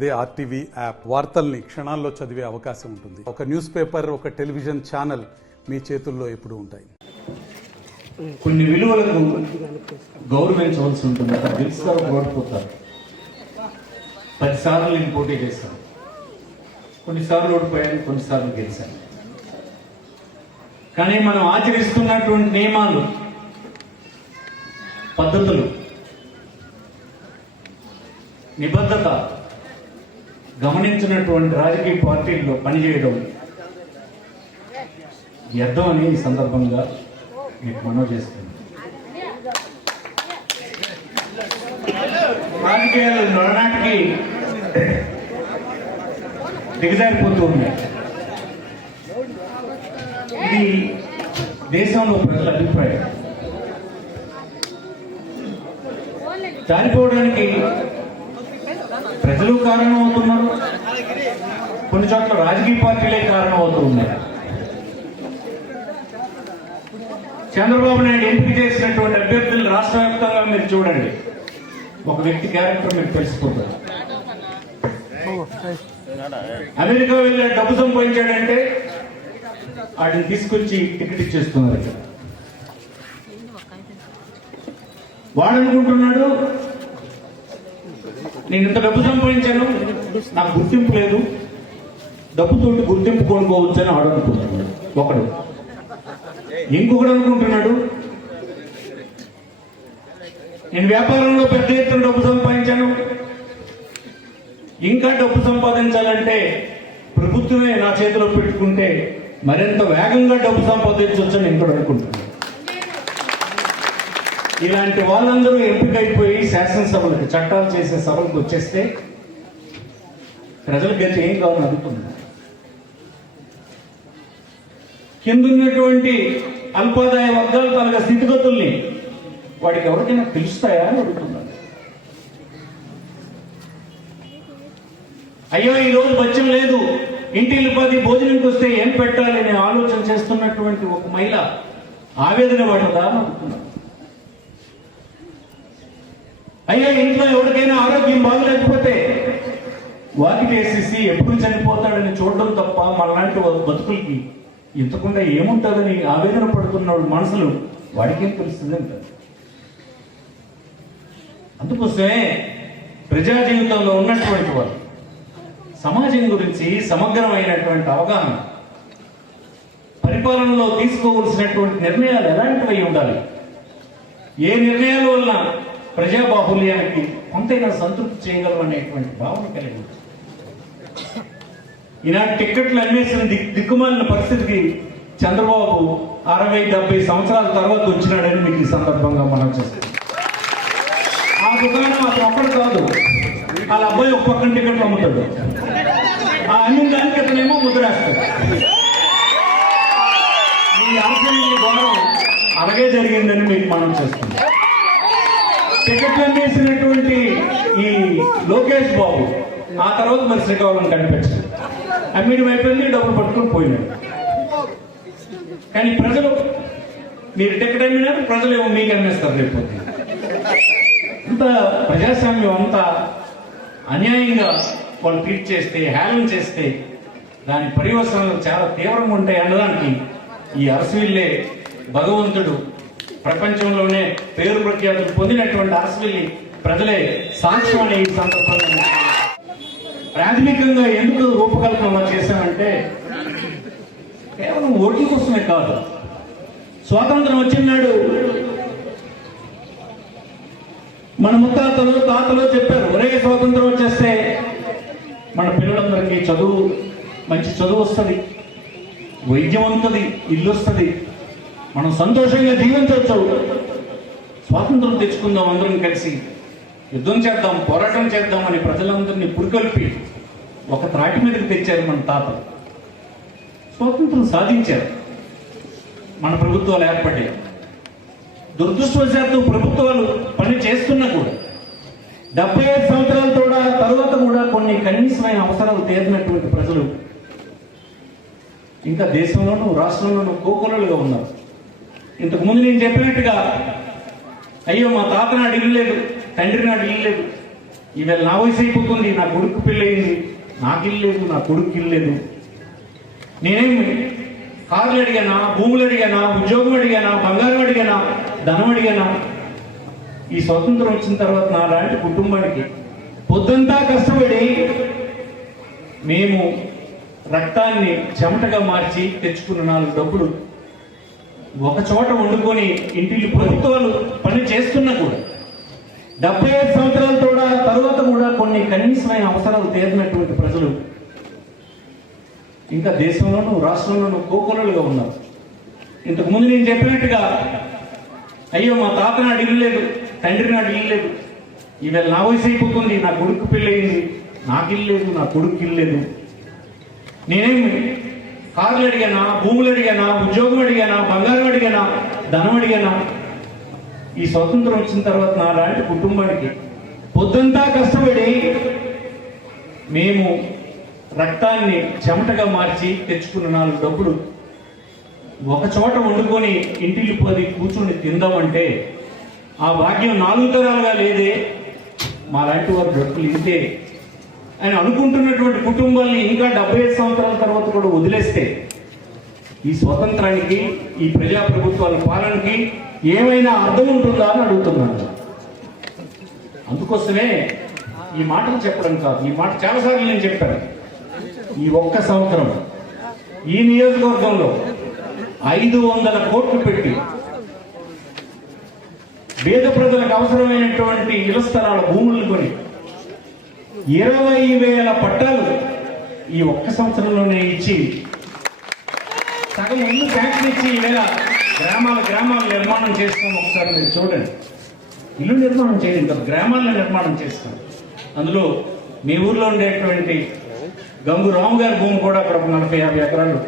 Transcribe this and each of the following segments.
అదే RTV app వార్తల్ని క్షణాల్లో చదివే అవకాశం ఉంటుంది. ఒక న్యూస్ పేపర్, ఒక టెలివిజన్ ఛానల్ మీ చేతుల్లో ఎప్పుడూ ఉంటాయి. కొన్ని విలువలకు గౌరవించవలసి ఉంటుంది. అక్కడ గెలుస్తారు, ఓడిపోతారు. 10 సార్లు నేను పోటీ చేస్తాను. కొన్నిసార్లు ఓడిపోయాను, కొన్నిసార్లు గెలిచాను. కానీ మనం ఆచరిస్తున్నటువంటి నియమాలు, పద్ధతులు, నిబద్ధత గమనించినటువంటి రాజకీయ పార్టీల్లో పనిచేయడం వ్యర్థం అని ఈ సందర్భంగా మీకు మనవి చేస్తుంది. రాజకీయాలు నడనాటికి దిగజారిపోతూ ఉన్నాయి. ఇది దేశంలో ప్రజల అభిప్రాయం. జారిపోవడానికి ప్రజలు కారణం అవుతున్నారు, కొన్ని చోట్ల రాజకీయ పార్టీలే కారణం అవుతూ ఉన్నాయి. చంద్రబాబు నాయుడు ఎంపిక చేసినటువంటి అభ్యర్థులు రాష్ట్ర వ్యాప్తంగా మీరు చూడండి, ఒక వ్యక్తి క్యారెక్టర్ మీకు తెలిసిపోతుంది. అమెరికా వెళ్ళి డబ్బు సంపాదించాడంటే వాటిని తీసుకొచ్చి టికెట్ ఇచ్చేస్తున్నారు. వాడనుకుంటున్నాడు, నేను ఇంత డబ్బు సంపాదించాను, నాకు గుర్తింపు లేదు, డబ్బుతోటి గుర్తింపు కొనుక్కోవచ్చు అని ఆడనుకుంటున్నాడు ఒకడు. ఇంకొకడు అనుకుంటున్నాడు, నేను వ్యాపారంలో పెద్ద ఎత్తున డబ్బు సంపాదించాను, ఇంకా డబ్బు సంపాదించాలంటే ప్రభుత్వమే నా చేతిలో పెట్టుకుంటే మరింత వేగంగా డబ్బు సంపాదించవచ్చని ఇంకొకడు అనుకుంటున్నాడు. ఇలాంటి వాళ్ళందరూ ఎంపికైపోయి శాసనసభలకు, చట్టాలు చేసే సభలకు వచ్చేస్తే ప్రజల గతి ఏం కావాలని అడుగుతుంది. కిందున్నటువంటి అల్పాదాయ వర్గాలు తన స్థితిగతుల్ని వాడికి ఎవరికైనా తెలుస్తాయా అని అడుగుతున్నాడు. అయ్యో ఈ రోజు బచ్చం లేదు, ఇంటిల్లి 10 భోజనంకి వస్తే ఏం పెట్టాలి అనే ఆలోచన చేస్తున్నటువంటి ఒక మహిళ ఆవేదన పడదా అని అడుగుతున్నాడు. అయ్యా ఇంట్లో ఎవరికైనా ఆరోగ్యం బాగలేకపోతే వాకిటేసేసి ఎప్పుడు చనిపోతాడని చూడడం తప్ప మనలాంటి బతుకులకి ఇంతకుండా ఏముంటుందని ఆవేదన పడుతున్న మనసులు వాడికేం తెలుస్తుంది అంటారు. అందుకోసమే ప్రజా జీవితంలో ఉన్నటువంటి వారు సమాజం గురించి సమగ్రమైనటువంటి అవగాహన, పరిపాలనలో తీసుకోవలసినటువంటి నిర్ణయాలు ఎలాంటివి ఉండాలి, ఏ నిర్ణయాల వల్ల ప్రజా బాహుల్యానికి కొంతైనా సంతృప్తి చేయగలం అనేటువంటి భావన కలిగి ఉంది. ఈనాటి టిక్కెట్లు అమ్మేసిన దిక్కుమాలిన పరిస్థితికి చంద్రబాబు 60-70 సంవత్సరాల తర్వాత వచ్చినాడని మీకు ఈ సందర్భంగా మనం చేస్తాం. ఆ దుకాణం అతను ఒక్కడు కాదు, వాళ్ళ అబ్బాయి ఒక పక్కన టికెట్లు అమ్ముతాడు, ఆ అన్ని దానికి అతనేమో ముద్రేస్తాడు. ఈ ఆశయం ద్వారా అలాగే జరిగిందని మీకు మనం చేస్తాం. టికెట్లు అమ్మేసినటువంటి ఈ లోకేష్ బాబు ఆ తర్వాత మరి శ్రీకాకుళం కనిపించారు, అమ్మిడి అయిపోయింది, డబ్బులు పట్టుకుని పోయినాడు. కానీ ప్రజలు, మీరు టికెట్ అమ్మినారు, ప్రజలు ఏమో మీకు అమ్మేస్తారు. రేపు అంత ప్రజాస్వామ్యం అంత అన్యాయంగా వాళ్ళు ట్రీట్ చేస్తే, హేళన చేస్తే దాని పర్యవసనాలు చాలా తీవ్రంగా ఉంటాయి అనడానికి ఈ అరసవిల్లే భగవంతుడు, ప్రపంచంలోనే పేరు ప్రఖ్యాతులు పొందినటువంటి అరసవిల్లి ప్రజలే సాక్ష్యం అనే ఈ సందర్భంగా ప్రాథమికంగా ఎందుకు రూపకల్పన చేశామంటే కేవలం ఓట్ల కోసమే కాదు. స్వాతంత్రం వచ్చినాడు మన ముత్తాతలు, తాతలు చెప్పారు, ఒరే స్వాతంత్రం వచ్చేస్తే మన పిల్లలందరికీ చదువు, మంచి చదువు వస్తుంది, వైద్యం ఉంటుంది, ఇల్లు వస్తుంది, మనం సంతోషంగా జీవించవచ్చు, స్వాతంత్రం తెచ్చుకుందాం, అందరం కలిసి యుద్ధం చేద్దాం, పోరాటం చేద్దాం అని ప్రజలందరినీ పురికొల్పి ఒక త్రాటి మీదకి తెచ్చారు మన తాతలు. స్వాతంత్రం సాధించారు, మన ప్రభుత్వాలు ఏర్పడ్డాయి. దురదృష్టవశాత్తు ప్రభుత్వాలు పని చేస్తున్నా కూడా 75 సంవత్సరాల తర్వాత కూడా కొన్ని కనీసమైన అవసరాలు తీరినటువంటి ప్రజలు ఇంకా దేశంలోనూ రాష్ట్రంలోనూ కోకొలలుగా ఉన్నారు. ఇంతకుముందు నేను చెప్పినట్టుగా అయ్యో మా తాత నాడు ఇల్లు లేదు, తండ్రి నాడు ఇల్లు లేదు, ఈవేళ నా వయసు అయిపోతుంది, నా కొడుకు పెళ్ళయింది, నాకు ఇల్లు లేదు, నా కొడుకు ఇల్లు లేదు. నేనేమి కార్లు అడిగానా, భూములు అడిగానా, ఉద్యోగం అడిగానా, బంగారం అడిగానా, ధనం అడిగానా? ఈ స్వతంత్రం వచ్చిన తర్వాత నా లాంటి కుటుంబానికి పొద్దంతా కష్టపడి మేము రక్తాన్ని చెమటగా మార్చి తెచ్చుకున్న 4 డబ్బులు ఒక చోట వండుకొని ఇంటికి ప్రభుత్వాలు పని చేస్తున్నా కూడా 75 సంవత్సరాల తర్వాత కూడా కొన్ని కనీసమైన అవసరాలు తీరినటువంటి ప్రజలు ఇంకా దేశంలోనూ రాష్ట్రంలోనూ కోకొలలుగా ఉన్నారు. ఇంతకుముందు నేను చెప్పినట్టుగా అయ్యో మా తాత నాడు ఇల్లు లేదు, తండ్రి నాడు ఇల్లు లేదు, ఈవేళ నా వయసు అయిపోతుంది, నా కొడుకు పెళ్ళయింది, నాకు ఇల్లు లేదు, నా కొడుకు ఇల్లు లేదు. నేనేమి కార్లు అడిగానా, భూములు అడిగానా, ఉద్యోగం అడిగానా, బంగారం అడిగానా, ధనం అడిగానా? ఈ స్వతంత్రం వచ్చిన తర్వాత నా లాంటి కుటుంబానికి పొద్దంతా కష్టపడి మేము రక్తాన్ని చెమటగా మార్చి తెచ్చుకున్న 4 డబ్బులు ఒక చోట వండుకొని ఇంటికి పోయి కూర్చుని తిందామంటే ఆ భాగ్యం 4 తరాలుగా లేదే, మా లాంటి వారు డబ్బులు ఇంతే అని అనుకుంటున్నటువంటి కుటుంబాన్ని ఇంకా 75 సంవత్సరాల తర్వాత కూడా వదిలేస్తే ఈ స్వతంత్రానికి, ఈ ప్రజాప్రభుత్వాల పాలనకి ఏమైనా అర్థం ఉంటుందా అని అడుగుతున్నాను. అందుకోసమే ఈ మాటలు చెప్పడం కాదు, ఈ మాట చాలాసార్లు నేను చెప్పాను. ఈ ఒక్క సంవత్సరం ఈ నియోజకవర్గంలో 500 కోట్లు పెట్టి పేద ప్రజలకు అవసరమైనటువంటి ఇళ్ల స్థలాల భూములను కొని 20,000 పట్టాలు ఈ ఒక్క సంవత్సరంలోనే ఇచ్చి సగం ఇల్లు శాంక్షన్ ఇచ్చి ఈవేళ గ్రామాల నిర్మాణం చేస్తాం. ఒకసారి మీరు చూడండి, ఇల్లు నిర్మాణం చేయండి, ఇంకా గ్రామాలను నిర్మాణం చేస్తాం. అందులో మీ ఊర్లో ఉండేటువంటి గంగు రాము గారి భూమి కూడా అక్కడ 40-50 ఎకరాలు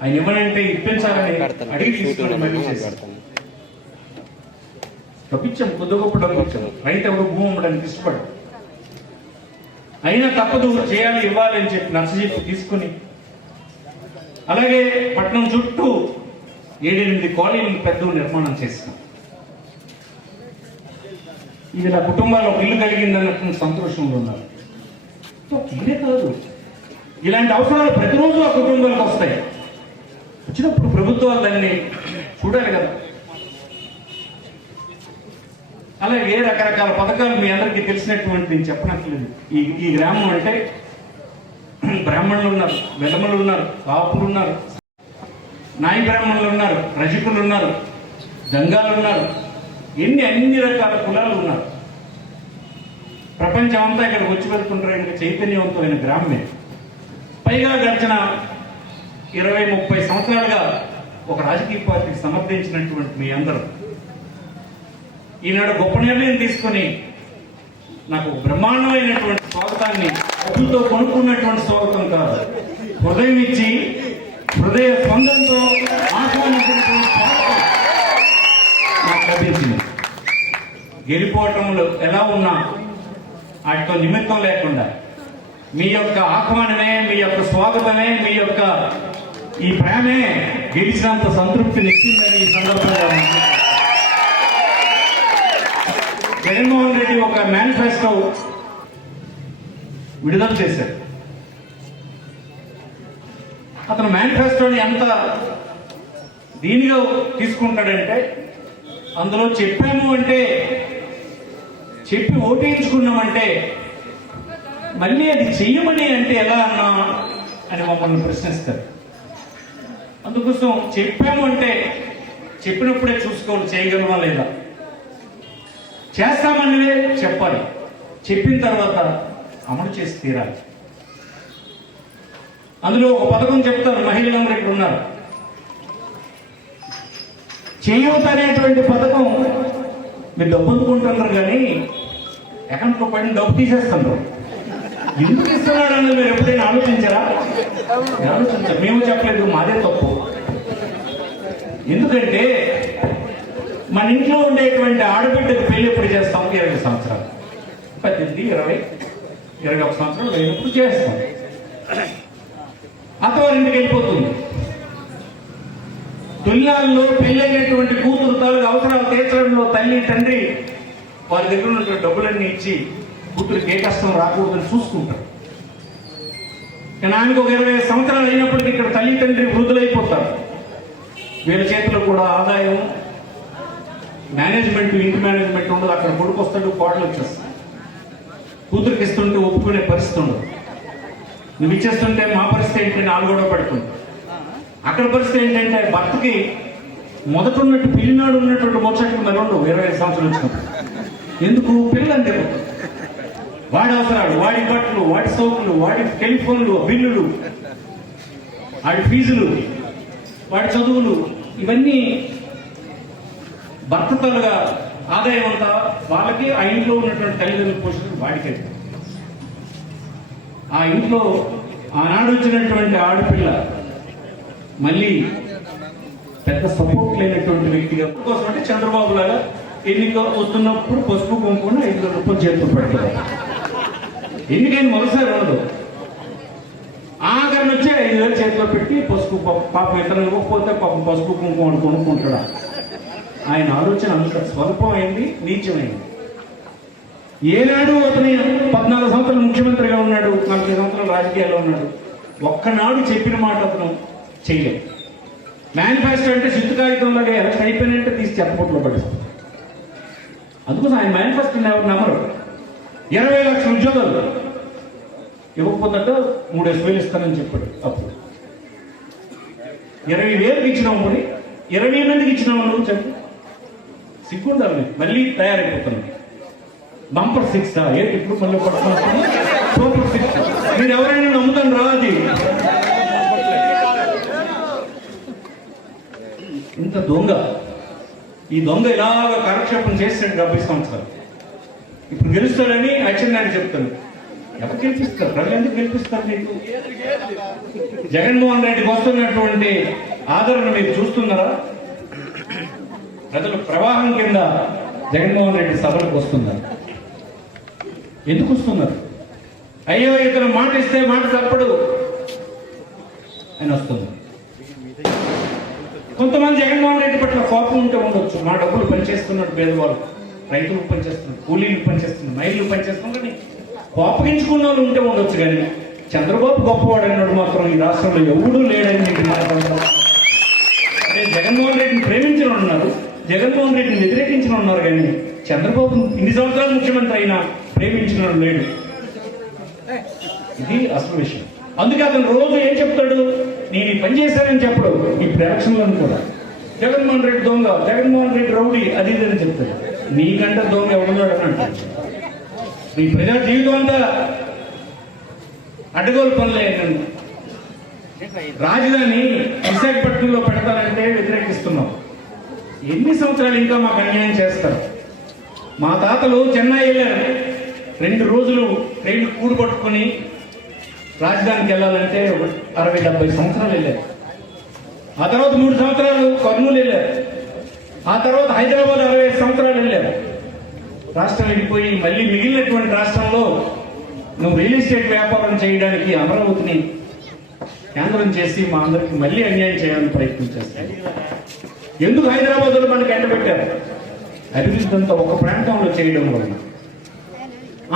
ఆయన ఇవ్వనంటే ఇప్పించాలని అడిగి తీసుకుని మళ్ళీ చేస్తాం. డబ్బిచ్చాం, కొద్ది గొప్ప డబ్బు ఇచ్చాం. రైతు ఎవరు భూమి అమ్మడానికి ఇష్టపడు, అయినా తప్పదు చేయాలి, ఇవ్వాలి అని చెప్పి నచ్చజెప్పి తీసుకుని అలాగే పట్టణం చుట్టూ 7-8 కాలనీలు పెద్ద నిర్మాణం చేస్తాం. ఇది నా కుటుంబాల్లో ఇల్లు కలిగిందన్నటువంటి సంతోషంలో ఉన్నారు. ఇదే కాదు, ఇలాంటి అవసరాలు ప్రతిరోజు ఆ కుటుంబాలకు వస్తాయి. వచ్చినప్పుడు ప్రభుత్వాలు దాన్ని చూడాలి కదా. అలాగే రకరకాల పథకాలు మీ అందరికీ తెలిసినటువంటి నేను చెప్పనట్లేదు. ఈ గ్రామం అంటే బ్రాహ్మణులు ఉన్నారు, వెలమలు ఉన్నారు, కాపులు ఉన్నారు, నాయి బ్రాహ్మణులు ఉన్నారు, రజకులు ఉన్నారు, గంగాలు ఉన్నారు, అన్ని రకాల కులాలు ఉన్నారు. ప్రపంచం అంతా ఇక్కడికి వచ్చి వెళ్తుంటారు. చైతన్యవంతమైన గ్రామమే. పైగా గడిచిన 20-30 సంవత్సరాలుగా ఒక రాజకీయ పార్టీకి సమర్థించినటువంటి మీ అందరూ ఈనాడు గొప్ప నిర్ణయం తీసుకొని నాకు బ్రహ్మాండమైనటువంటి స్వాగతాన్ని డబ్బులతో కొనుక్కున్నటువంటి స్వాగతం కాదు, హృదయం ఇచ్చి హృదయ స్పందనతో ఆహ్వానించినటువంటి స్వాగతం నాకు లభించింది. గెలిపోవటంలో ఎలా ఉన్నా వాటితో నిమిత్తం లేకుండా మీ యొక్క ఆహ్వానమే, మీ యొక్క స్వాగతమే, మీ యొక్క ఈ ప్రేమే గెలిచినంత సంతృప్తిని ఇచ్చిందని ఈ సందర్భంగా జగన్మోహన్ రెడ్డి ఒక మేనిఫెస్టో విడుదల చేశారు. అతను మేనిఫెస్టోని ఎంత దీనిగా తీసుకుంటాడంటే అందులో చెప్పాము అంటే, చెప్పి ఓటేయించుకున్నామంటే మళ్ళీ అది చెయ్యమని అంటే ఎలా అన్నా అని మమ్మల్ని ప్రశ్నిస్తారు. అందుకోసం చెప్పాము అంటే చెప్పినప్పుడే చూసుకోవాలి చేయగలమా లేదా. చేస్తామనివే చెప్పాలి, చెప్పిన తర్వాత అమలు చేసి తీరాలి. అందులో ఒక పథకం చెప్తారు, మహిళలందరూ ఇక్కడ ఉన్నారు. చేయూత అనేటువంటి పథకం మీరు డబ్బు అందుకుంటున్నారు కానీ అకౌంట్లో పడిన డబ్బు తీసేస్తున్నారు. ఎందుకు ఇస్తున్నాడు అన్నది మీరు ఎప్పుడైనా ఆలోచించారా? ఆలోచించారు. మేము చెప్పలేదు, మాదే తప్పు. ఎందుకంటే మన ఇంట్లో ఉండేటువంటి ఆడబిడ్డకు పెళ్లి ఎప్పుడు చేస్తాం? 20 సంవత్సరాలు, 18, 20, 21 సంవత్సరాలు అయినప్పుడు చేస్తాం. అత్తవారింటికి వెళ్ళిపోతుంది. తొలినాళ్ళలో పెళ్ళైనటువంటి కూతురు తాలూకు అవసరాలు తీర్చడంలో తల్లి తండ్రి వారి దగ్గర ఉన్నటువంటి డబ్బులన్నీ ఇచ్చి కూతురికి ఏ కష్టం రాకూడదని చూసుకుంటారు. కానీ ఆయనకు ఒక 25 సంవత్సరాలు అయినప్పటికీ ఇక్కడ తల్లి తండ్రి వృద్ధులైపోతారు. వీళ్ళ చేతిలో కూడా ఆదాయం, మేనేజ్మెంట్, ఇంటి మేనేజ్మెంట్ ఉండదు. అక్కడ కొడుకు వస్తాడు, కోడలు వచ్చేస్తాడు. కూతురికి ఇస్తుంటే ఒప్పుకునే పరిస్థితి ఉండదు. నువ్వు ఇచ్చేస్తుంటే మా పరిస్థితి ఏంటంటే వాళ్ళు కూడా పడుతుంది. అక్కడ పరిస్థితి ఏంటంటే భర్తకి మొదట ఉన్నట్టు పిల్లినాడు ఉన్నటువంటి ముచ్చట్లు మరి ఉండవు 25 సంవత్సరాలు వచ్చినప్పుడు. ఎందుకు? పిల్లలు తెలియదు. వాడి అవసరాలు, వాడి బట్టలు, వాడి సోకులు, వాడి టెలిఫోన్లు, బిల్లులు, వాడి ఫీజులు, వాడి చదువులు, ఇవన్నీ భర్త తలుగా ఆదాయం అంతా వాళ్ళకి, ఆ ఇంట్లో ఉన్నటువంటి తల్లిదండ్రుల పోషణ వాడికే. ఆ ఇంట్లో ఆనాడు వచ్చినటువంటి ఆడపిల్ల మళ్ళీ పెద్ద సపోర్ట్ లేనటువంటి వ్యక్తిగా కోసం అంటే చంద్రబాబు లాగా ఎన్నిక వస్తున్నప్పుడు పసుపు కుంకుమ 5,000 రూపాయలు చేతులు పెడతారు. ఎన్నికైనా మొదటిసారి ఉండదు. ఆఖరిని వచ్చి 5,000 చేతిలో పెట్టి పసుపు, పాపం ఇతరులు ఇవ్వకపోతే పాపం పసుపు కుంకుమ కొనుక్కుంటాడా. ఆయన ఆలోచన అంత స్వల్పమైంది, నీచమైంది. ఏనాడు అతని 14 సంవత్సరాలు ముఖ్యమంత్రిగా ఉన్నాడు, 40 సంవత్సరాలు రాజకీయాల్లో ఉన్నాడు. ఒక్కనాడు చెప్పిన మాట అతను చేయలేదు. మేనిఫెస్టో అంటే సిద్ధు కాగితంలాగా ఎలక్షన్ అయిపోయినట్టే తీసి చెత్తపొట్లో పడేస్తారు. అందుకోసం ఆయన మేనిఫెస్టో ఎవరు నమ్మరు. 20 లక్షల ఉద్యోగాలు ఇవ్వకపోతే 3,000 ఇస్తానని చెప్పాడు. అప్పుడు 20,000 ఇచ్చినావు, మరి 20 మందికి ఇచ్చినావు నువ్వు చెప్పు. సిగ్గుండాలి. మళ్ళీ తయారైపోతున్నాను. బంపర్ 6 ఏంటి ఇప్పుడు మళ్ళీ పడుతున్నాను. సూపర్ 6 మీరు ఎవరైనా నమ్ముతాను రా. అది ఇంత దొంగ, ఈ దొంగ ఇలాగ కాలక్షేపం చేస్తాడు 70 సంవత్సరాలు. ఇప్పుడు గెలుస్తాడని అచ్చెన్నాయుడు చెప్తాను. ఎవరు గెలిపిస్తారు? ప్రజలు ఎందుకు గెలిపిస్తారు? నీకు జగన్మోహన్ రెడ్డికి వస్తున్నటువంటి ఆదరణ మీరు చూస్తున్నారా? ప్రజలు ప్రవాహం కింద జగన్మోహన్ రెడ్డి సభలకు వస్తున్నారు. ఎందుకు వస్తున్నారు? అయ్యో ఇతను మాట ఇస్తే మాట తప్పడు అని వస్తున్నారు. కొంతమంది జగన్మోహన్ రెడ్డి పట్ల కోపం ఉంటే ఉండొచ్చు. మా డబ్బులు పనిచేస్తున్నాడు, పేదవాళ్ళు, రైతులకు పనిచేస్తున్నారు, కూలీలకు పనిచేస్తున్నారు, మహిళలు పనిచేస్తున్నారని కోపగించుకున్న వాళ్ళు ఉంటే ఉండొచ్చు. కానీ చంద్రబాబు గొప్పవాడు అన్నాడు మాత్రం ఈ రాష్ట్రంలో ఎవడూ లేడని మీకు అంటే జగన్మోహన్ రెడ్డిని ప్రేమించిన ఉన్నారు, జగన్మోహన్ రెడ్డిని వ్యతిరేకించిన ఉన్నారు. కానీ చంద్రబాబు ఇన్ని సంవత్సరాలు ముఖ్యమంత్రి అయినా ప్రేమించిన లేడు. ఇది అసలు విషయం. అందుకే అతను రోజు ఏం చెప్తాడు? నేను ఈ పని చేశానని చెప్పడు. ఇప్పుడు ఎలక్షన్లను కూడా జగన్మోహన్ రెడ్డి దొంగ, జగన్మోహన్ రెడ్డి రౌడీ, అది ఇది అని చెప్తాడు. నీకంటే దొంగ ఎవడున్నాడు అని అంటాడు. నీ ప్రజా జీవితం అంతా అడ్డగోలు పనులే. రాజధాని విశాఖపట్నంలో పెడతానంటే వ్యతిరేకిస్తున్నాం. ఎన్ని సంవత్సరాలు ఇంకా మాకు అన్యాయం చేస్తారు? మా తాతలు చెన్నై వెళ్ళారు. 2 రోజులు ట్రైన్ కూడు పట్టుకుని రాజధానికి వెళ్ళాలంటే 60-70 సంవత్సరాలు వెళ్ళారు. ఆ తర్వాత 3 సంవత్సరాలు కర్నూలు వెళ్ళారు. ఆ తర్వాత హైదరాబాద్ 65 సంవత్సరాలు వెళ్ళారు. రాష్ట్రం వెళ్ళిపోయి మళ్ళీ మిగిలినటువంటి రాష్ట్రంలో నువ్వు రియల్ ఎస్టేట్ వ్యాపారం చేయడానికి అమరావతిని కేంద్రం చేసి మా అందరికి మళ్ళీ అన్యాయం చేయాలని ప్రయత్నం చేస్తాను. ఎందుకు హైదరాబాద్లో మనకి ఎండబెట్టారు? అభివృద్ధి అంతా ఒక ప్రాంతంలో చేయడం వల్ల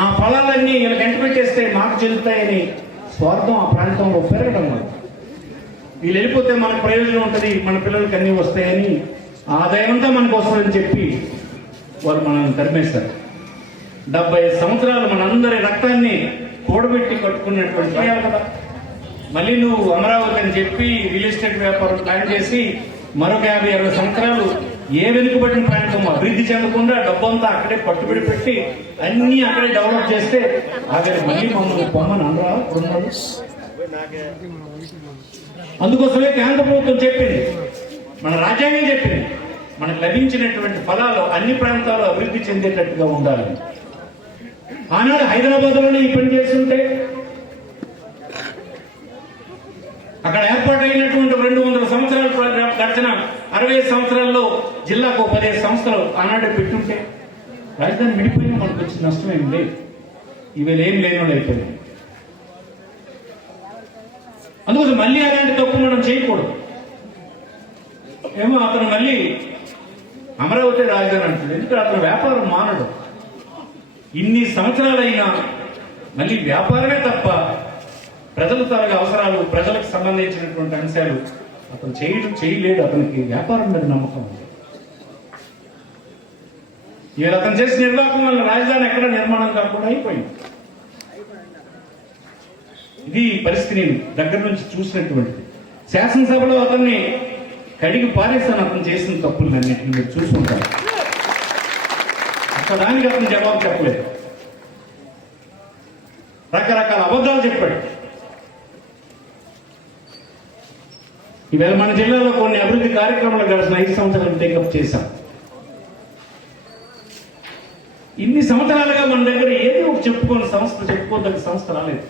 ఆ ఫలాలన్నీ వీళ్ళకి ఎండబెట్టేస్తే మాకు చెల్లుతాయని స్వార్థం ఆ ప్రాంతంలో పెరగడం వల్ల వీళ్ళు వెళ్ళిపోతే మనకు ప్రయోజనం ఉంటుంది, మన పిల్లలకి అన్నీ వస్తాయని, ఆదాయం అంతా మనకు వస్తుందని చెప్పి వాళ్ళు మనల్ని తరిమేస్తారు. 70 సంవత్సరాలు మనందరి రక్తాన్ని కూడబెట్టి కట్టుకున్నటువంటి కదా. మళ్ళీ నువ్వు అమరావతి అని చెప్పి రియల్ ఎస్టేట్ వ్యాపారం ప్లాన్ చేసి మరొక 50-60 సంవత్సరాలు ఏ వెనుకబడిన ప్రాంతం అభివృద్ధి చెందకుండా డబ్బంతా అక్కడే పట్టుబడి పెట్టి అన్ని అక్కడే డెవలప్ చేస్తే ఆఖరి మళ్ళీ మమ్మల్ని పొమ్మని అనరా ఉన్నాడు. అందుకోసమే కేంద్ర ప్రభుత్వం చెప్పింది, మన రాజ్యాంగం చెప్పింది, మనకు లభించినటువంటి ఫలాలు అన్ని ప్రాంతాలు అభివృద్ధి చెందేటట్టుగా ఉండాలి. ఆనాడు హైదరాబాద్లోనే ఈ పని చేస్తుంటే అక్కడ ఏర్పాటైనటువంటి 200 సంవత్సరాలు గడిచిన 60 సంవత్సరాల్లో జిల్లాకు 15 సంస్థలు ఆనాడే పెట్టుంటే రాజధాని విడిపోయినా మనకు వచ్చిన నష్టం ఏం లేదు. ఇవేళ ఏం లేని వాళ్ళు అయిపోయింది. అందుకోసం మళ్ళీ అలాంటి తప్పు మనం చేయకూడదు. ఏమో అతను మళ్ళీ అమరావతి రాజధాని అంటుంది. ఎందుకంటే అతను వ్యాపారం మానడు. ఇన్ని సంవత్సరాలైనా మళ్ళీ వ్యాపారమే తప్ప ప్రజల తరగ అవసరాలు, ప్రజలకు సంబంధించినటువంటి అంశాలు అతను చేయలేడు. అతనికి వ్యాపారం మీద నమ్మకం ఉంది. ఇవాళ అతను చేసిన నిర్వాహకం వల్ల రాజధాని ఎక్కడ నిర్మాణం కాకుండా అయిపోయింది. ఇది పరిస్థితి నేను దగ్గర నుంచి చూసినటువంటిది. శాసనసభలో అతన్ని కడిగి పారేస్తాను అతను చేసిన తప్పులన్నింటినీ మీరు చూసుకుంటారు. దానికి అతను జవాబు చెప్పలేదు. రకరకాల అబద్ధాలు చెప్పాడు. ఈవేళ మన జిల్లాలో కొన్ని అభివృద్ధి కార్యక్రమాలు గడిచిన 5 సంవత్సరాలు టేకప్ చేశాం. ఇన్ని సంవత్సరాలుగా మన దగ్గర ఏదో ఒక చెప్పుకోదగ్గ సంస్థ రాలేదు.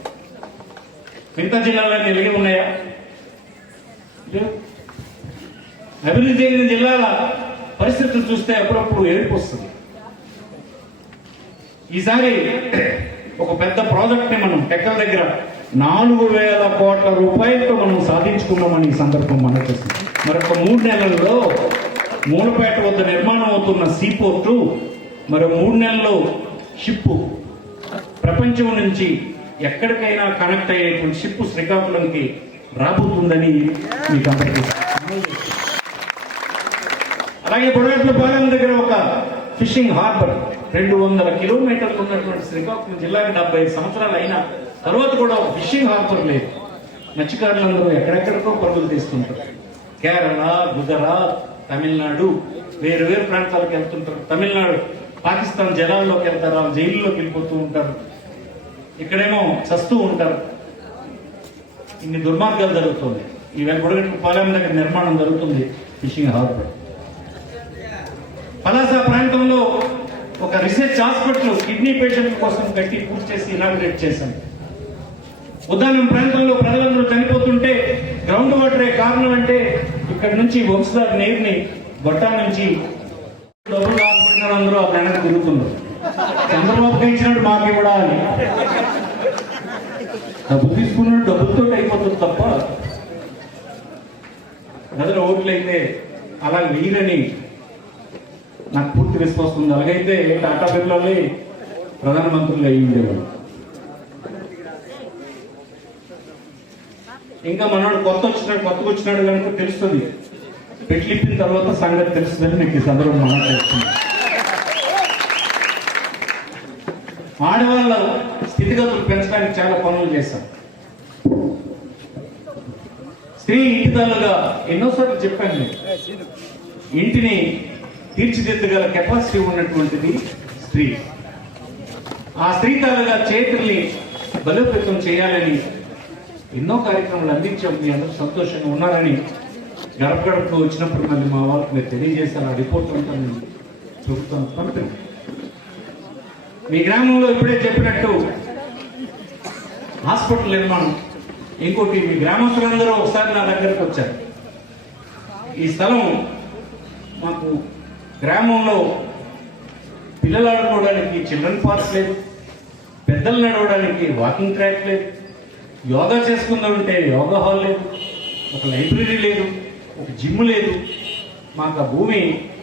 మిగతా జిల్లాలన్నీ ఎలాగే ఉన్నాయా? అభివృద్ధి చెందిన జిల్లాల పరిస్థితులు చూస్తే అప్పుడప్పుడు ఏడుపు వస్తుంది. ఈసారి ఒక పెద్ద ప్రాజెక్ట్ ని మనం టెక్కల దగ్గర 4,000 కోట్ల రూపాయలతో మనం సాధించుకున్నామని ఈ సందర్భం మనకు వస్తుంది. మరొక 3 నెలల్లో మూలపేట వద్ద నిర్మాణం అవుతున్న సీపోర్టు, మరో 3 నెలల్లో షిప్ ప్రపంచం నుంచి ఎక్కడికైనా కనెక్ట్ అయ్యేటువంటి షిప్ శ్రీకాకుళంకి రాబోతుందని మీకు అందరికీ. అలాగే బుడగట్లపాలెం దగ్గర ఒక ఫిషింగ్ హార్బర్ 200 కిలోమీటర్లు ఉన్నటువంటి శ్రీకాకుళం జిల్లాకి 75 సంవత్సరాలు అయినా తర్వాత కూడా ఒక ఫిషింగ్ హార్బర్ లేదు. మత్స్యకారులందరూ ఎక్కడెక్కడికో పరుగులు తీస్తుంటారు. కేరళ, గుజరాత్, తమిళనాడు, వేరు ప్రాంతాలకు వెళ్తుంటారు. తమిళనాడు పాకిస్తాన్ జలాల్లోకి వెళ్తారు, వాళ్ళు జైల్లోకి వెళ్ళిపోతూ ఉంటారు. ఇక్కడేమో చస్తూ ఉంటారు. ఇన్ని దుర్మార్గాలు జరుగుతుంది. ఈవేళ బుడగట్లపాలెం దగ్గర నిర్మాణం జరుగుతుంది ఫిషింగ్ హార్బర్. పలాస ప్రాంతంలో ఒక రీసెర్చ్ హాస్పిటల్ కిడ్నీ పేషెంట్ కోసం కట్టి పూర్తి చేసి ఇనాగ్రేట్ చేశాం. ఉద్దానం ప్రాంతంలో ప్రజలందరూ చనిపోతుంటే గ్రౌండ్ వాటరే కారణం అంటే ఇక్కడ నుంచి వంశధార నీరుని గొట్టా నుంచి డబ్బులు కాసుకుంటున్నారు. అందరూ ఆ ప్లానెట్ తిరుగుతున్నారు. చంద్రబాబుకి ఇచ్చినట్టు మాకు ఇవ్వడా అని డబ్బు తీసుకున్నాడు. డబ్బులతో అయిపోతుంది తప్ప ప్రజల ఓట్లు అయితే అలా వెయ్యరని నాకు పూర్తి విశ్వాసం ఉంది. అలాగైతే టాటా బిర్లాలే ప్రధానమంత్రులు అయ్యి ఉండేవాళ్ళు. ఇంకా మనవాడు కొత్తగా వచ్చినాడు కనుక తెలుస్తుంది. పెట్లిప్పిన తర్వాత సంగతి తెలుస్తుందని మీకు ఈ సందర్భం మనం తెలుస్తుంది. ఆడవాళ్ళ స్థితిగతులు పెంచడానికి చాలా పనులు చేశాం. స్త్రీ ఇంటిదారులుగా ఎన్నోసార్లు చెప్పాను నేను. ఇంటిని తీర్చిదిద్దగల కెపాసిటీ ఉన్నటువంటిది స్త్రీ. ఆ స్త్రీ తాలుగా చేతుల్ని బలోపేతం చేయాలని ఎన్నో కార్యక్రమాలు అందించాం. మీ అందరూ సంతోషంగా ఉన్నారని గడపకు వచ్చినప్పుడు మళ్ళీ మా వాళ్ళకి మీరు తెలియజేశారు. ఆ రిపోర్ట్ అంతా నేను ప్రభుత్వం పంపింది. మీ గ్రామంలో ఇప్పుడే చెప్పినట్టు హాస్పిటల్ నిర్మాణం. ఇంకోటి, మీ గ్రామస్తులందరూ ఒకసారి నా దగ్గరకు వచ్చారు. ఈ స్థలం మాకు గ్రామంలో పిల్లలు ఆడుకోవడానికి చిల్డ్రన్ పార్క్ లేదు, పెద్దలు నడవడానికి వాకింగ్ ట్రాక్ లేదు, యోగా చేసుకుందామంటే యోగా హాల్ లేదు, ఒక లైబ్రరీ లేదు, ఒక జిమ్ లేదు. మాకు ఆ భూమి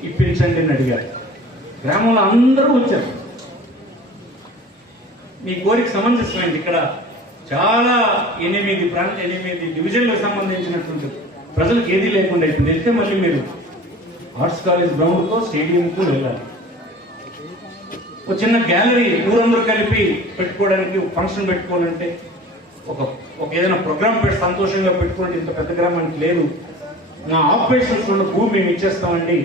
ఇప్పించండి అని అడిగారు. గ్రామంలో అందరూ వచ్చారు. మీ కోరిక సమంజసమైంది. ఇక్కడ చాలా 8 డివిజన్లకు సంబంధించినటువంటి ప్రజలకు ఏదీ లేకుండా అయిపోయింది. వెళ్తే మళ్ళీ మీరు ఆర్ట్స్ కాలేజ్ గ్రౌండ్కో స్టేడియంకో వెళ్ళాలి. ఒక చిన్న గ్యాలరీ ఊరందరూ కలిపి పెట్టుకోవడానికి, ఫంక్షన్ పెట్టుకోవాలంటే, ఒక ఏదైనా ప్రోగ్రామ్ పెట్టి సంతోషంగా పెట్టుకోండి. ఇంత పెద్ద గ్రామానికి లేదు. నా ఆపరేషన్స్ ఉన్న భూమి మేము ఇచ్చేస్తామండి,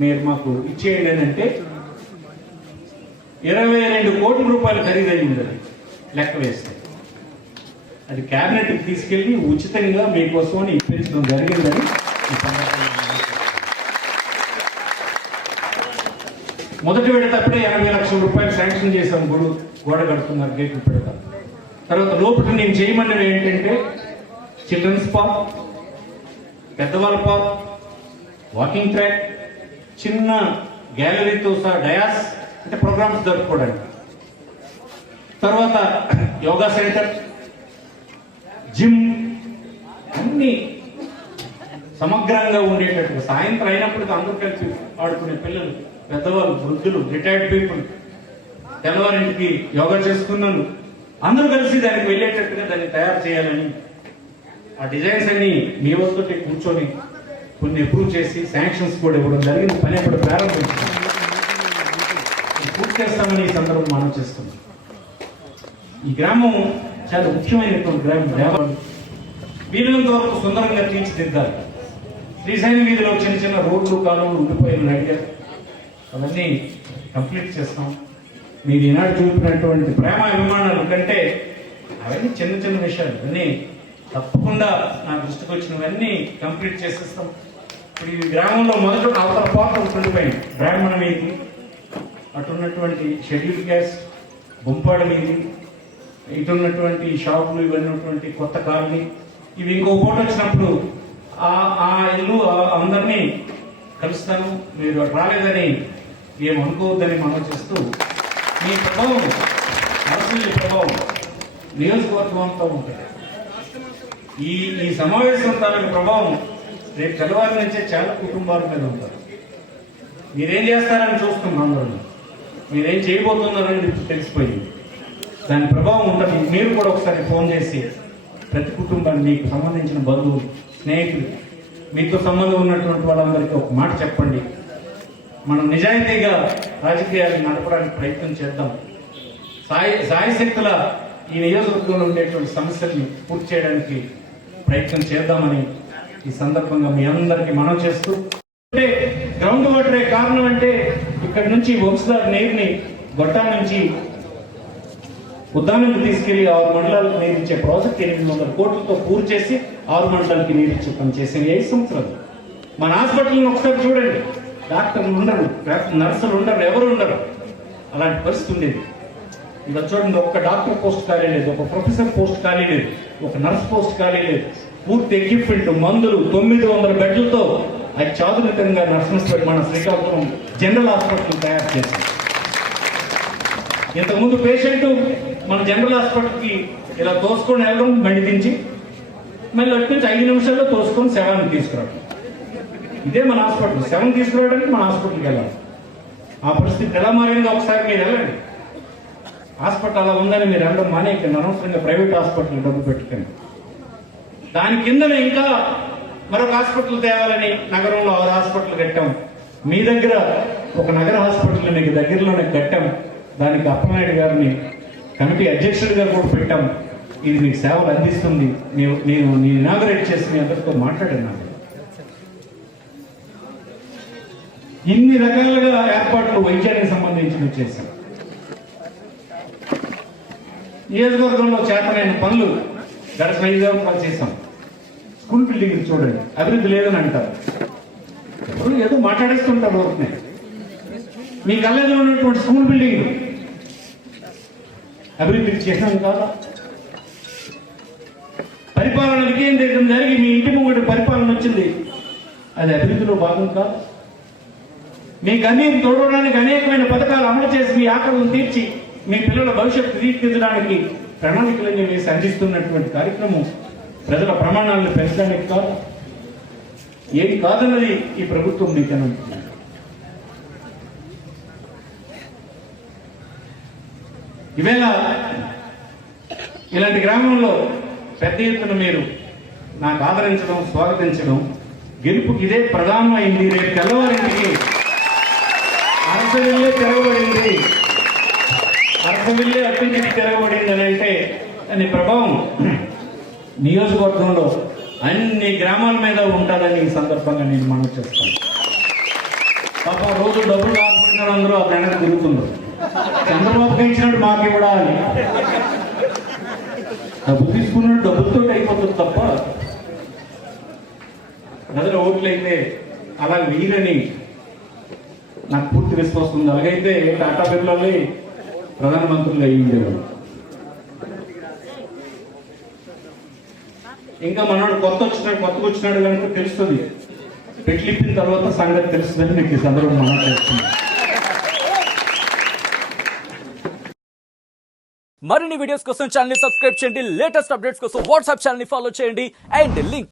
మీరు మాకు ఇచ్చేయండి అని అంటే 22 కోట్ల రూపాయలు ఖరీదైంది. అది లెక్క వేస్తే అది క్యాబినెట్కి తీసుకెళ్లి ఉచితంగా మీకోసం అని ఇప్పించడం జరిగిందని మొదటి విడతప్పుడే 80 లక్షల రూపాయలు శాంక్షన్ చేశాం. గోడ కడుతున్నారు, గేట్లు పెడతారు. తర్వాత లోపల నేను చేయమన్నది ఏంటంటే చిల్డ్రన్స్ పార్క్, పెద్దవాళ్ళ పార్క్, వాకింగ్ ట్రాక్, చిన్న గ్యాలరీతో సహా డయాస్ అంటే ప్రోగ్రామ్స్ జరుపుకోవడానికి, తర్వాత యోగా సెంటర్, జిమ్, అన్ని సమగ్రంగా ఉండేటట్టు. సాయంత్రం అయినప్పటికీ అందరూ కలిసి ఆడుకునే పిల్లలు, పెద్దవాళ్ళు, వృద్ధులు, రిటైర్డ్ పీపుల్ తెల్లవారింటికి యోగా చేసుకున్నాను. అందరూ కలిసి దానికి వెళ్ళేటట్టుగా దాన్ని తయారు చేయాలని ఆ డిజైన్స్ అన్ని మీ వద్దతో కూర్చొని కొన్ని అప్రూవ్ చేసి శాంక్షన్స్ కూడా ఇవ్వడం జరిగింది. పని కూడా ప్రారంభించాం. పూర్తి చేస్తామని ఈ సందర్భం మనం చేస్తున్నాం. ఈ గ్రామం చాలా ముఖ్యమైనటువంటి గ్రామం. దేవాలయం వీలున్నంత వరకు సుందరంగా తీర్చిదిద్దాలి. శ్రీశైలం వీధిలో చిన్న చిన్న రోడ్లు కాలువలు ఉండిపోయిన అడిగారు, అవన్నీ కంప్లీట్ చేస్తాం. మీరు ఈనాడు చూపినటువంటి ప్రేమ అభిమానాలు కంటే అవన్నీ చిన్న చిన్న విషయాలు అన్నీ తప్పకుండా నా దృష్టికి వచ్చినవన్నీ కంప్లీట్ చేసేస్తాం. ఇప్పుడు ఈ గ్రామంలో మొదట అవతల పాత ఉండిపోయింది. బ్రాహ్మణ వీధి, అటు ఉన్నటువంటి షెడ్యూల్ క్యాస్ట్ బొంపాడు వీధి, ఇటు ఉన్నటువంటి షాపులు ఇవన్నీ ఉన్నటువంటి కొత్త కాలనీ, ఇవి ఇంకో పూట వచ్చినప్పుడు ఆ ఇల్లు అందరినీ కలుస్తాను. మీరు రాలేదని ఏమనుకోవద్దని మనం చేస్తూ మీ ప్రభావం అసలు ప్రభావం నియోజకవర్గం అంతా ఉంటుంది. ఈ సమావేశం తాలూకు ప్రభావం రేపు తెల్లవారి నుంచే చాలా కుటుంబాల మీద ఉంటారు. మీరేం చేస్తారని చూస్తున్నాం, అందరూ మీరేం చేయబోతున్నారని తెలిసిపోయింది. దాని ప్రభావం ఉంటుంది. మీరు కూడా ఒకసారి ఫోన్ చేసి ప్రతి కుటుంబాన్ని, మీకు సంబంధించిన బంధువులు, స్నేహితులు, మీతో సంబంధం ఉన్నటువంటి వాళ్ళందరికీ ఒక మాట చెప్పండి. మనం నిజాయితీగా రాజకీయాలను నడపడానికి ప్రయత్నం చేద్దాం. సాయశక్తుల ఈ నియోజకవర్గంలో ఉండేటువంటి సమస్యల్ని పూర్తి చేయడానికి ప్రయత్నం చేద్దామని ఈ సందర్భంగా మీ అందరికీ మనం చేస్తూ, అంటే గ్రౌండ్ వాటరే కారణం. అంటే ఇక్కడ నుంచి వంశధార నీరుని గొట్టా నుంచి ఉద్దానానికి తీసుకెళ్లి 6 మండలాలకు నీరిచ్చే ప్రాజెక్ట్ 800 కోట్లతో పూర్తి చేసి 6 మండలాలకి నీరిచ్చే పని చేసిన 5 సంవత్సరాలు. మన హాస్పిటల్ని ఒకసారి చూడండి, డాక్టర్లు ఉండరు, నర్సులు ఉండరు, ఎవరు ఉండరు. అలాంటి పరిస్థితి ఉండేది. ఇలా చూడండి, ఒక్క డాక్టర్ పోస్ట్ ఖాళీ లేదు, ఒక ప్రొఫెసర్ పోస్ట్ ఖాళీ లేదు, ఒక నర్స్ పోస్ట్ ఖాళీ లేదు. పూర్తి ఎక్విప్మెంట్, మందులు, 900 బెడ్లతో అత్యాధునికంగా నర్సింగ్ మన శ్రీకాకుళం జనరల్ హాస్పిటల్ తయారు చేసింది. ఇంతకుముందు పేషెంట్ మన జనరల్ హాస్పిటల్కి ఇలా తోసుకొని వెళ్ళడం, బండి దించి మళ్ళీ అటు నుంచి 5 నిమిషాల్లో తోసుకొని శవాన్ని తీసుకురావడం. ఇదే మన హాస్పిటల్. శవం తీసుకురావడానికి మన హాస్పిటల్కి వెళ్ళాలి. ఆ పరిస్థితి ఎలా మారిందో ఒకసారి మీరు వెళ్ళండి. హాస్పిటల్ అలా ఉందని మీరు వెళ్ళడం మానేకండి. అనవసరంగా ప్రైవేట్ హాస్పిటల్ డబ్బు పెట్టుకోండి. దాని కిందనే ఇంకా మరొక హాస్పిటల్ తేవాలని నగరంలో 6 హాస్పిటల్ కట్టాం. మీ దగ్గర ఒక నగర హాస్పిటల్ మీకు దగ్గరలోనే కట్టాం. దానికి అప్పలనాయుడు గారిని కమిటీ అధ్యక్షుడిగా కూడా పెట్టాం. ఇది మీకు సేవలు అందిస్తుంది. నేను ఇనాగరేట్ చేసి మీ అందరితో మాట్లాడాను. ఇన్ని రకాలుగా ఏర్పాట్లు వైద్యానికి సంబంధించి చేశాం. నియోజకవర్గంలో చేతనైన పనులు గడప 5 సంవత్సరాలు చేశాం. స్కూల్ బిల్డింగ్ చూడండి, అభివృద్ధి లేదని అంటారు. ఇప్పుడు ఏదో మాట్లాడేస్తుంటారు ఊరికనే. మీ కళ్ళలో ఉన్నటువంటి స్కూల్ బిల్డింగ్ అభివృద్ధి చేసాం కాదా? పరిపాలన వికేంద్రీకరణ జరిగి మీ ఇంటి ముంగటి పరిపాలన వచ్చింది, అది అభివృద్ధిలో భాగం కాదు? మీకు అన్ని తోడడానికి అనేకమైన పథకాలు అమలు చేసి మీ ఆకలిని తీర్చి మీ పిల్లల భవిష్యత్తు తీర్చిదిద్దడానికి ప్రణాళికలన్నీ వేసి అందిస్తున్నటువంటి కార్యక్రమం ప్రజల ప్రమాణాలను పెంచడానికి కాదు. ఏది కాదన్నది ఈ ప్రభుత్వం మీకేనంటున్నాను. ఈవేళ ఇలాంటి గ్రామంలో పెద్ద ఎత్తున మీరు నాకు ఆదరించడం, స్వాగతించడం, గెలుపుకి ఇదే ప్రధానమైంది. రేపు తెల్లవారింటికి అరసవిల్లే తిరగబడింది, అరసవిల్లే అత్యంత తిరగబడింది అని అంటే దాని ప్రభావం నియోజకవర్గంలో అన్ని గ్రామాల మీద ఉంటుందని ఈ సందర్భంగా నేను మనవి చేస్తాను. పాప రోజు డబ్బులు కాకపోయినారు, అందరూ ఆ వెనక తిరుగుతున్నారు. చంద్రబాబుకి ఇచ్చినట్టు మాకు ఇవ్వడా అని. డబ్బు తీసుకున్నట్టు డబ్బులతో అయిపోతుంది తప్ప ప్రజల ఓట్లు అయితే అలా వీరని నాకు పూర్తి విశ్వాసం ఉంది. అలాగైతే టాటా బిర్లాలే ప్రధానమంత్రులు అయ్యి ఉండేవాడు. ఇంకా మనోడు కొత్తగా వచ్చినాడు కనుక తెలుస్తుంది. పెట్లిప్పిన తర్వాత సంగతి తెలుస్తుందని మీకు ఈ సందర్భం మనం తెలుస్తుంది. మరిన్ని వీడియోస్ కోసం ఛానల్ ని సబ్స్క్రైబ్ చేయండి. లేటెస్ట్ అప్డేట్స్ కోసం వాట్సాప్ ఛానల్ ని ఫాలో చేయండి. And link